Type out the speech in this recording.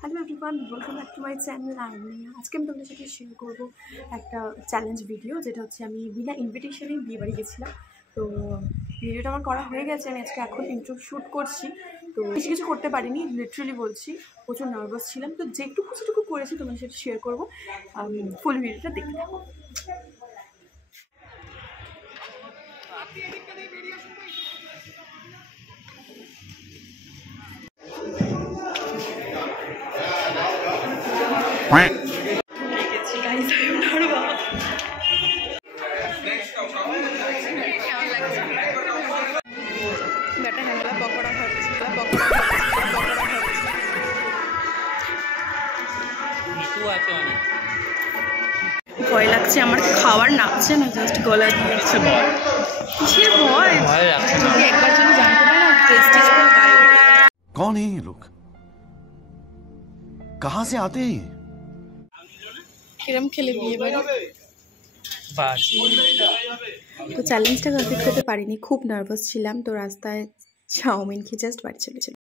Hello everyone, welcome back to my channel. আমি নেহা। আজকে আমি তোমাদের সাথে শেয়ার করবো একটা চ্যালেঞ্জ ভিডিও, যেটা হচ্ছে আমি বিনা ইনভিটেশনেই বিয়ে বাড়ি গেছিলাম। তো ভিডিওটা আমার করা হয়ে গেছে। আমি আজকে এখন ইন্ট্রো শ্যুট করছি। তো বেশি কিছু করতে পারিনি, লিটারালি বলছি, প্রচুর নার্ভাস ছিলাম। তো যেটুকু করেছি তোমাদের সাথে শেয়ার করবো। ফুল ভিডিওটা দেখতে থাকো। ভয় লাগছে আমার, খাওয়ার নাচছে না, জাস্ট গলা দিয়েছে। কিসের ভয়? যদি একবার যদি জানতে পারে না প্রেস্টিজ পুরো গায়ে। कौन है ये लोग? कहाँ से आते हैं? কিরম খেলে বিয়ে বাড়ি? তো চ্যালেঞ্জটা কমপ্লিট করতে পারিনি, খুব নার্ভাস ছিলাম। তো রাস্তায় চাউমিন খেয়ে জাস্ট বাড়ি চলেছিল।